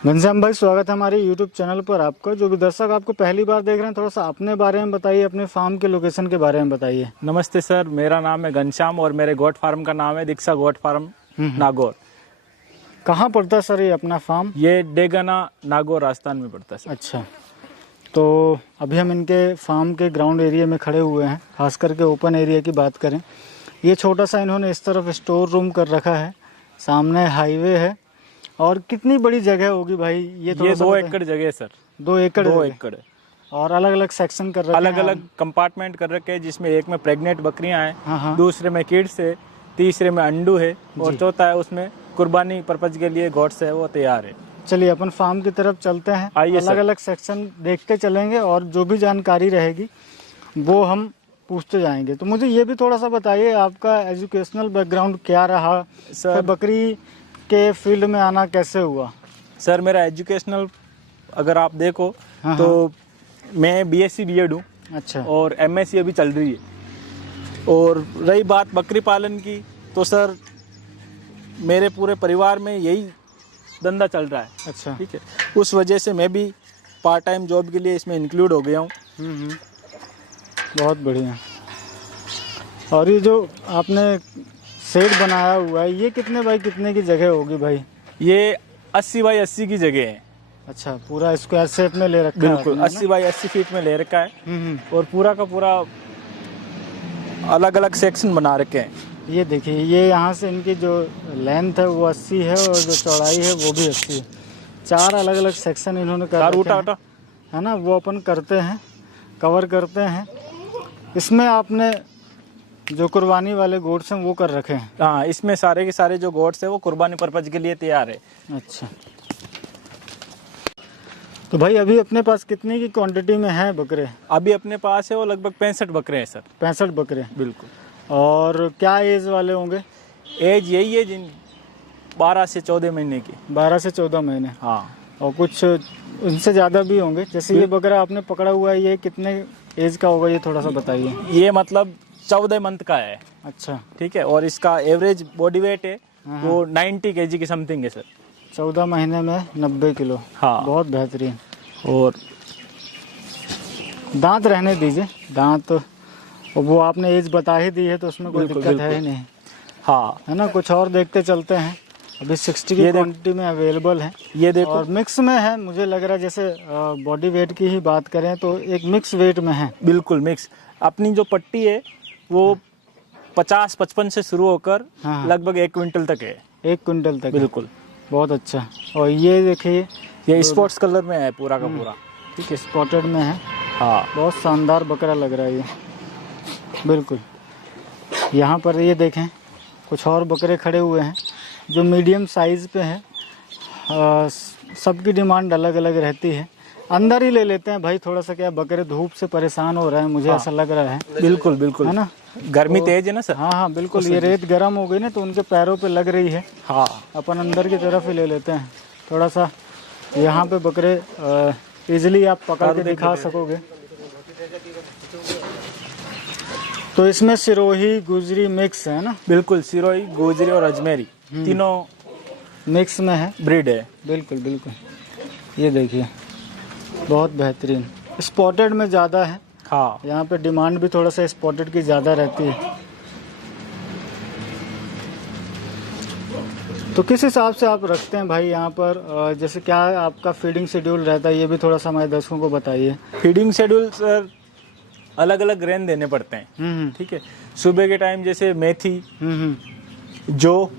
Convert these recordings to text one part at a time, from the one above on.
घनश्याम भाई, स्वागत है हमारे YouTube चैनल पर आपका। जो भी दर्शक आपको पहली बार देख रहे हैं, थोड़ा सा अपने बारे में बताइए, अपने फार्म के लोकेशन के बारे में बताइए। नमस्ते सर, मेरा नाम है घनश्याम और मेरे गोट फार्म का नाम है दीक्षा गोट फार्म नागौर। कहाँ पड़ता है सर ये अपना फार्म? ये डेगना नागौर राजस्थान में पड़ता है सर। अच्छा, तो अभी हम इनके फार्म के ग्राउंड एरिया में खड़े हुए हैं। खास करके ओपन एरिया की बात करें, ये छोटा सा इन्होंने इस तरफ स्टोर रूम कर रखा है, सामने हाईवे है। और कितनी बड़ी जगह होगी भाई ये? ये 2 एकड़ जगह है सर। 2 एकड़? 2 एकड़ है। और अलग अलग सेक्शन कर रखे हैं, अलग अलग कंपार्टमेंट कर रखे हैं, जिसमें एक में प्रेग्नेंट बकरियां हैं, हाँ। दूसरे में किड्स है, तीसरे में अंडू है और चौथा है उसमें कुर्बानी पर्पज के लिए गोट्स है, वो तैयार है। चलिए अपन फार्म की तरफ चलते हैं, अलग अलग सेक्शन देखते चलेंगे और जो भी जानकारी रहेगी वो हम पूछते जाएंगे। तो मुझे ये भी थोड़ा सा बताइए, आपका एजुकेशनल बैकग्राउंड क्या रहा सर? बकरी के फील्ड में आना कैसे हुआ? सर मेरा एजुकेशनल अगर आप देखो तो मैं BSc B.Ed हूँ। अच्छा। और MSc अभी चल रही है। और रही बात बकरी पालन की, तो सर मेरे पूरे परिवार में यही धंधा चल रहा है। अच्छा, ठीक है, उस वजह से मैं भी पार्ट टाइम जॉब के लिए इसमें इंक्लूड हो गया हूँ। बहुत बढ़िया। और ये जो आपने शेड बनाया हुआ है, ये कितने बाई कितने की जगह होगी भाई? ये 80 बाई 80 की जगह है। अच्छा, पूरा स्क्वायर शेप में ले रखा है? बिल्कुल, 80 बाई 80 फीट में ले रखा है। और पूरा का पूरा अलग अलग सेक्शन बना रखे हैं। ये देखिए, ये यहाँ से इनकी जो लेंथ है वो 80 है और जो चौड़ाई है वो भी 80 है। 4 अलग अलग सेक्शन इन्होंने कर रखे हैं, है ना? वो अपन करते हैं, कवर करते हैं। इसमें आपने जो कुर्बानी वाले गोट्स हैं वो कर रखे हैं? हाँ, इसमें सारे के सारे जो गोट्स है वो कुर्बानी पर्पज के लिए तैयार है। अच्छा, तो भाई अभी अपने पास कितने की क्वांटिटी में है बकरे? अभी अपने पास है वो लगभग 65 बकरे हैं सर। 65 बकरे? बिल्कुल। और क्या एज वाले होंगे? एज यही है, जिन 12 से 14 महीने की। 12 से 14 महीने? हाँ। और कुछ उनसे ज़्यादा भी होंगे? जैसे ये बकरा आपने पकड़ा हुआ है, ये कितने एज का होगा, ये थोड़ा सा बताइए। ये मतलब 14 मंथ का है। अच्छा, ठीक है। और इसका एवरेज बॉडी वेट है वो 90 kg की समथिंग है सर। 14 महीने में 90 किलो? हाँ, बहुत बेहतरीन। और दांत रहने दीजिए, दांत वो आपने एज बता ही दी है तो उसमें कोई दिक्कत है ही नहीं। हाँ, है ना? कुछ और देखते चलते हैं। अभी 60 की क्वांटिटी में अवेलेबल है। ये देखो, और मिक्स में है। मुझे लग रहा है जैसे बॉडी वेट की ही बात करें तो एक मिक्स वेट में है। बिल्कुल मिक्स। अपनी जो पट्टी है वो 50-55 से शुरू होकर लगभग 1 क्विंटल तक है। 1 क्विंटल तक? बिल्कुल, बहुत अच्छा। और ये देखिए, ये स्पॉट्स कलर में है पूरा का पूरा। ठीक है, स्पॉटेड में है। हाँ, बहुत शानदार बकरा लग रहा है ये। बिल्कुल। यहाँ पर ये देखें, कुछ और बकरे खड़े हुए हैं जो मीडियम साइज़ पे हैं। सबकी डिमांड अलग अलग रहती है। अंदर ही ले लेते हैं भाई, थोड़ा सा क्या बकरे धूप से परेशान हो रहे हैं, मुझे ऐसा लग रहा है। बिल्कुल बिल्कुल, है ना? गर्मी तेज है ना सर। हाँ, बिल्कुल। ये रेत गर्म हो गई ना तो उनके पैरों पे लग रही है। हाँ, अपन अंदर की तरफ ही ले लेते हैं। थोड़ा सा यहाँ पे बकरे इजीली आप पकड़ के दिखा सकोगे। तो इसमें सिरोही गुजरी मिक्स है ना? बिल्कुल, सिरोही गुजरी और अजमेरी तीनों मिक्स में है, ब्रीड है। बिल्कुल बिल्कुल। ये देखिए, बहुत बेहतरीन। स्पॉटेड में ज़्यादा है। हाँ, यहाँ पे डिमांड भी थोड़ा सा स्पॉटेड की ज़्यादा रहती है। तो किस हिसाब से आप रखते हैं भाई यहाँ पर? जैसे क्या आपका फीडिंग शेड्यूल रहता है, ये भी थोड़ा सा हमारे दर्शकों को बताइए। फीडिंग शेड्यूल सर अलग अलग ग्रेन देने पड़ते हैं। ठीक है, सुबह के टाइम जैसे मेथी, जो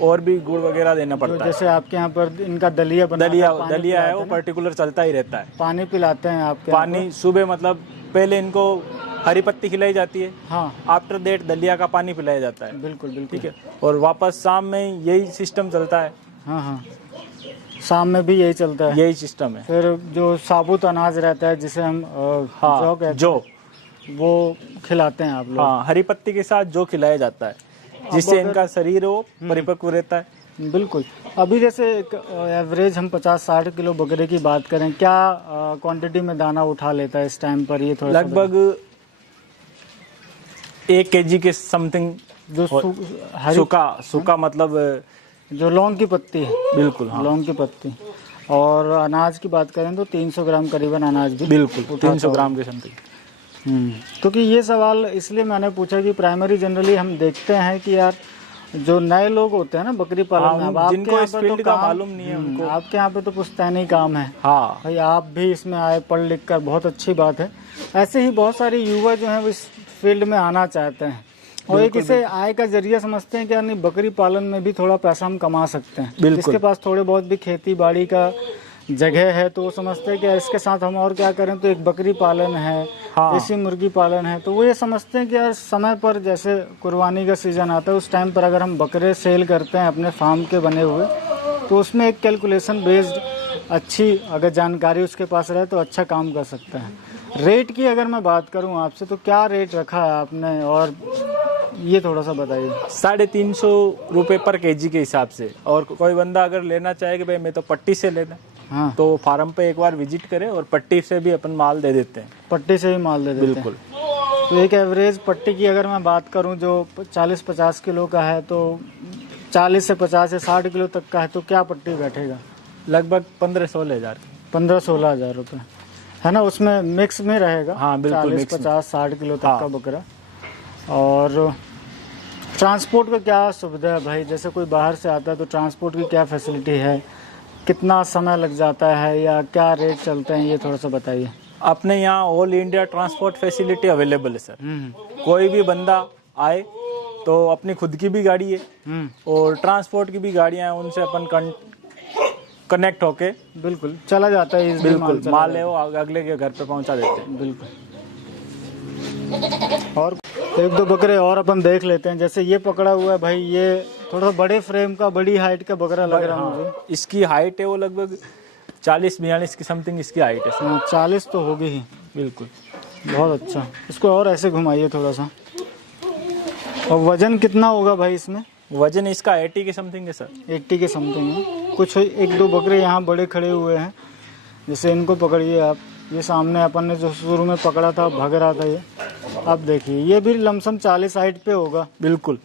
और भी गुड़ वगैरह देना पड़ता है। जैसे आपके यहाँ पर इनका दलिया दलिया है वो पर्टिकुलर चलता ही रहता है। पानी पिलाते हैं आपके? पानी सुबह मतलब पहले इनको हरी पत्ती खिलाई जाती है। हाँ, आफ्टर दैट दलिया का पानी पिलाया जाता है। बिल्कुल बिल्कुल। ठीक है, और वापस शाम में यही सिस्टम चलता है। हाँ, शाम में भी यही चलता है, यही सिस्टम है। फिर जो साबुत अनाज रहता है जिसे हम जौ कहते हैं, जो वो खिलाते हैं आप लोग? हाँ, हरी पत्ती के साथ जो खिलाया जाता है जिससे इनका शरीर वो परिपक्व रहता है। बिल्कुल। अभी जैसे एवरेज हम 50-60 किलो बकरे की बात करें, क्या क्वांटिटी में दाना उठा लेता है इस टाइम पर? ये थोड़ा लगभग 1 kg के समथिंग। जो सूखा मतलब जो लौंग की पत्ती है, बिल्कुल हाँ। लौंग की पत्ती। और अनाज की बात करें तो 300 ग्राम करीबन अनाज भी बिल्कुल 300 ग्राम के समथिंग। क्योंकि ये सवाल इसलिए मैंने पूछा कि प्राइमरी जनरली हम देखते हैं कि यार जो नए लोग होते हैं ना बकरी पालन में, अब आपके जिनको यहाँ इस पे फील्ड तो का काम मालूम नहीं है उनको, आपके यहाँ पे तो पुश्तैनी काम है। हाँ भाई आप भी इसमें आए, पढ़ लिख कर, बहुत अच्छी बात है। ऐसे ही बहुत सारे युवा जो हैं वो इस फील्ड में आना चाहते हैं और एक इसे आय का जरिया समझते हैं कि यार नहीं, बकरी पालन में भी थोड़ा पैसा हम कमा सकते हैं। जिसके पास थोड़े बहुत भी खेती बाड़ी का जगह है तो वो समझते हैं कि इसके साथ हम और क्या करें, तो एक बकरी पालन है, देसी मुर्गी पालन है। तो वो ये समझते हैं कि यार समय पर जैसे कुर्बानी का सीज़न आता है उस टाइम पर अगर हम बकरे सेल करते हैं अपने फार्म के बने हुए, तो उसमें एक कैलकुलेशन बेस्ड अच्छी अगर जानकारी उसके पास रहे तो अच्छा काम कर सकता है। रेट की अगर मैं बात करूं आपसे तो क्या रेट रखा है आपने, और ये थोड़ा सा बताइए। 350 रुपये पर केजी के हिसाब से। और कोई बंदा अगर लेना चाहे कि भाई मैं तो पट्टी से लेना, हाँ, तो फार्म पे एक बार विजिट करें और पट्टी से भी अपन माल दे देते हैं। पट्टी से ही माल दे देते हैं। बिल्कुल। तो एक एवरेज पट्टी की अगर मैं बात करूं जो 40-50 किलो का है, तो 40 से 50 या 60 किलो तक का है तो क्या पट्टी बैठेगा? लगभग 15-16 हज़ार। 15-16 हज़ार रुपये है ना, उसमें मिक्स में रहेगा। हाँ बिल्कुल, 40-50-60 किलो तक हाँ। का बकरा। और ट्रांसपोर्ट का क्या सुविधा है भाई? जैसे कोई बाहर से आता है तो ट्रांसपोर्ट की क्या फैसिलिटी है, कितना समय लग जाता है या क्या रेट चलते हैं, ये थोड़ा सा बताइए। अपने यहाँ all India transport facility available है सर। कोई भी बंदा आए तो अपनी खुद की भी गाड़ी है और ट्रांसपोर्ट की भी गाड़ियाँ हैं, उनसे अपन कनेक्ट होके बिल्कुल चला जाता है। बिल्कुल माल है वो अगले के घर पे पहुँचा देते हैं। बिल्कुल। और एक दो बकरे और अपन देख लेते हैं। जैसे ये पकड़ा हुआ है भाई, ये थोड़ा बड़े फ्रेम का, बड़ी हाइट का बकरा लग रहा है मुझे। इसकी हाइट है वो लगभग 40-42 की समथिंग इसकी हाइट है सर। 40 तो होगी ही। बिल्कुल। बहुत अच्छा। इसको और ऐसे घुमाइए थोड़ा सा। और वजन कितना होगा भाई इसमें? वजन इसका 80 के समथिंग है सर। 80 के समथिंग है। कुछ एक दो बकरे यहाँ बड़े खड़े हुए हैं, जैसे इनको पकड़िए आप। ये सामने अपन ने जो शुरू में पकड़ा था, भाग रहा था ये, अब देखिए ये भी लमसम 40 हाइट पे होगा। बिल्कुल।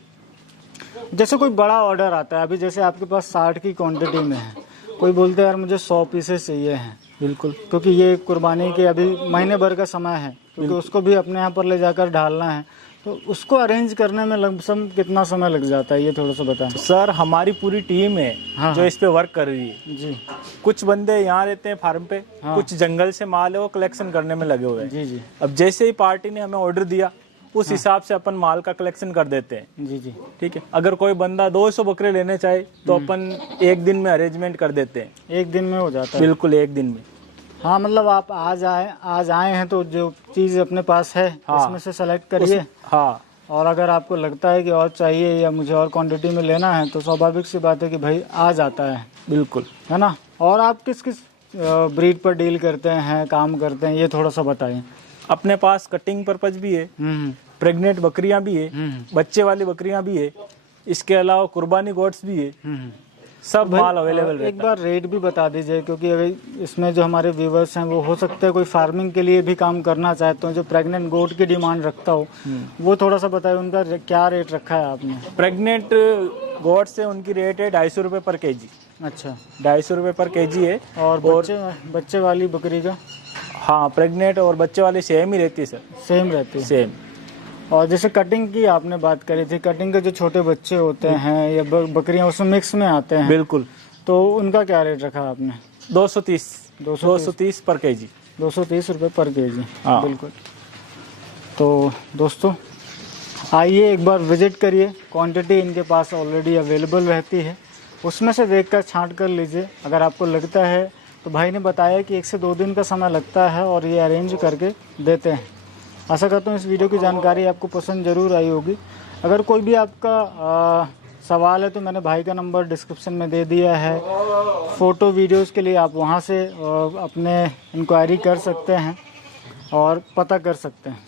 जैसे कोई बड़ा ऑर्डर आता है, अभी जैसे आपके पास 60 की क्वांटिटी में है, कोई बोलते हैं यार मुझे 100 पीसेस चाहिए हैं। बिल्कुल। क्योंकि ये कुर्बानी के अभी महीने भर का समय है, क्योंकि उसको भी अपने यहाँ पर ले जाकर ढालना है, तो उसको अरेंज करने में लमसम कितना समय लग जाता है, ये थोड़ा सा बताएं। सर हमारी पूरी टीम है हाँ, जो इस पे वर्क कर रही है जी। कुछ बंदे यहाँ रहते हैं फार्म पे, हाँ, कुछ जंगल से माल है वो कलेक्शन करने में लगे हुए हैं। जी जी। अब जैसे ही पार्टी ने हमें ऑर्डर दिया उस हिसाब से अपन माल का कलेक्शन कर देते हैं। जी जी। ठीक है। अगर कोई बंदा 200 बकरे लेने चाहे तो अपन एक दिन में अरेंजमेंट कर देते हैं। एक दिन में हो जाता है? बिल्कुल एक दिन में। हाँ, मतलब आप आज आए हैं तो जो चीज़ अपने पास है इसमें से सेलेक्ट करिए। हाँ। और अगर आपको लगता है कि और चाहिए या मुझे और क्वांटिटी में लेना है तो स्वाभाविक सी बात है कि भाई आ जाता है। बिल्कुल, है ना। और आप किस किस ब्रीड पर डील करते हैं, काम करते हैं, ये थोड़ा सा बताइए। अपने पास कटिंग पर्पज भी है, प्रेग्नेंट बकरियां भी है, बच्चे वाली बकरियां भी है, इसके अलावा कुर्बानी गोट्स भी है, सब माल अवेलेबल रहता है। एक बार रेट भी बता दीजिए, क्योंकि अगर इसमें जो हमारे व्यूवर्स हैं वो हो सकता है कोई फार्मिंग के लिए भी काम करना चाहते हो, जो प्रेग्नेंट गोट की डिमांड रखता हो, वो थोड़ा सा बताइए उनका क्या रेट रखा है आपने। प्रेग्नेंट गोट से उनकी रेट है 250 रुपये पर केजी। अच्छा, 250 रुपये पर केजी है। और बच्चे वाली बकरी का? हाँ, प्रेग्नेंट और बच्चे वाली सेम ही रहती है सर। सेम रहती है। सेम। और जैसे कटिंग की आपने बात करी थी, कटिंग के जो छोटे बच्चे होते हैं या बकरियां उसमें मिक्स में आते हैं, बिल्कुल, तो उनका क्या रेट रखा आपने? 230 पर केजी। 230 रुपये पर केजी। हाँ। बिल्कुल। तो दोस्तों आइए एक बार विजिट करिए, क्वांटिटी इनके पास ऑलरेडी अवेलेबल रहती है, उसमें से देखकर छांट कर लीजिए। अगर आपको लगता है तो भाई ने बताया कि 1 से 2 दिन का समय लगता है और ये अरेंज करके देते हैं। आशा करता हूँ इस वीडियो की जानकारी आपको पसंद ज़रूर आई होगी। अगर कोई भी आपका सवाल है तो मैंने भाई का नंबर डिस्क्रिप्शन में दे दिया है। फ़ोटो वीडियोस के लिए आप वहाँ से अपने इंक्वायरी कर सकते हैं और पता कर सकते हैं।